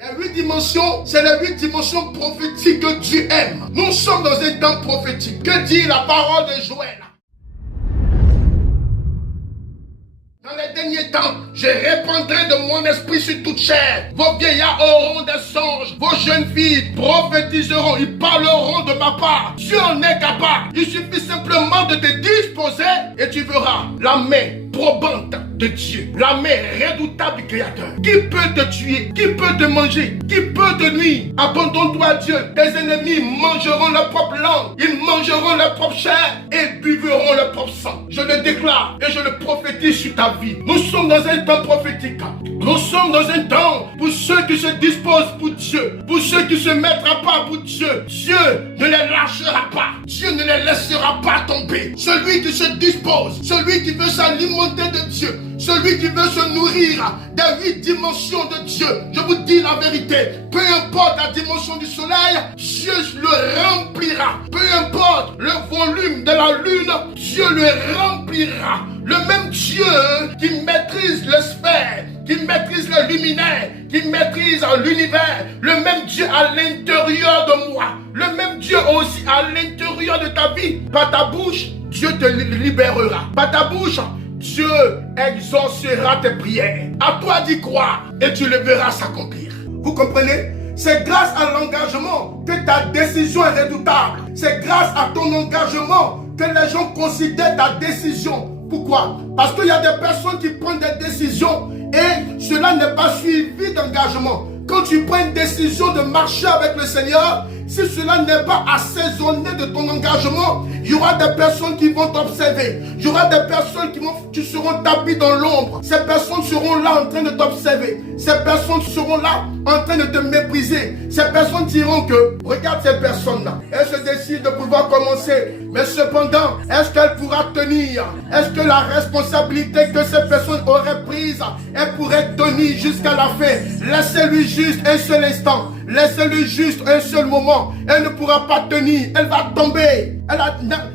Les 8 dimensions, c'est les 8 dimensions prophétiques que Dieu aime. Nous sommes dans un temps prophétique. Que dit la parole de Joël? Dans les derniers temps, je répandrai de mon esprit sur toute chair. Vos vieillards auront des songes. Vos jeunes filles prophétiseront. Ils parleront de ma part. Dieu en est capable. Il suffit simplement de te disposer et tu verras la main probante de Dieu. La main redoutable du Créateur. Qui peut te tuer? Qui peut te manger? Qui peut te nuire? Abandonne-toi à Dieu. Tes ennemis mangeront leur propre langue. Ils mangeront leur propre chair et buveront leur propre sang. Je le déclare et je le prophétise sur ta vie. Nous sommes dans un temps prophétique. Nous sommes dans un temps pour ceux qui se disposent pour Dieu. Pour ceux qui se mettent à part pour Dieu. Dieu ne les lâchera pas. Dieu ne les laissera pas tomber. Celui qui se dispose, celui qui veut s'alimenter de Dieu, celui qui veut se nourrir des 8 dimensions de Dieu. Je vous dis la vérité. Peu importe la dimension du soleil, Dieu le remplira. Peu importe le volume de la lune, Dieu le remplira. Le même Dieu qui maîtrise les sphères, qui maîtrise les luminaires, qui maîtrise l'univers, le même Dieu à l'intérieur de moi, le même Dieu aussi à l'intérieur de ta vie. Par ta bouche, Dieu te libérera. Par ta bouche, Dieu exaucera tes prières. À toi d'y croire et tu le verras s'accomplir. Vous comprenez? C'est grâce à l'engagement que ta décision est redoutable. C'est grâce à ton engagement que les gens considèrent ta décision. Pourquoi? Parce qu'il y a des personnes qui prennent des décisions et cela n'est pas suivi d'engagement. Quand tu prends une décision de marcher avec le Seigneur, si cela n'est pas assaisonné de ton engagement, il y aura des personnes qui vont t'observer. Il y aura des personnes qui seront tapis dans l'ombre. Ces personnes seront là en train de t'observer. Ces personnes seront là en train de te mépriser. Ces personnes diront que, regarde ces personnes-là, elles se décident de pouvoir commencer. Mais cependant, est-ce qu'elle pourra tenir? Est-ce que la responsabilité que ces personnes auraient prise, elle pourrait tenir jusqu'à la fin? Laissez-lui juste un seul instant. Laissez-lui juste un seul moment. Elle ne pourra pas tenir. Elle va tomber.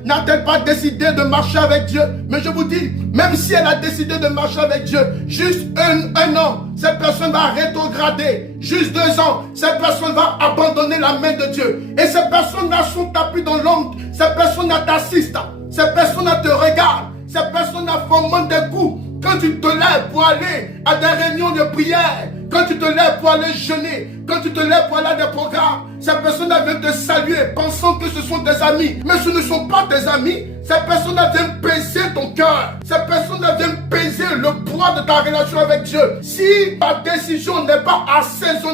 N'a-t-elle pas décidé de marcher avec Dieu? Mais je vous dis, même si elle a décidé de marcher avec Dieu, juste un an, cette personne va rétrograder. Juste 2 ans, cette personne va abandonner la main de Dieu. Et ces personnes-là sont tapis dans l'ombre. Ces personnes-là t'assistent. Ces personnes-là te regardent. Ces personnes-là fomentent des coups. Quand tu te lèves pour aller à des réunions de prière, quand tu te lèves pour aller jeûner, quand tu te lèves pour aller à des programmes, ces personnes-là viennent te saluer pensant que ce sont tes amis. Mais ce ne sont pas tes amis. Ces personnes-là viennent peser ton cœur. Ces personnes-là viennent peser le poids de ta relation avec Dieu. Si ta décision n'est pas assaisonnée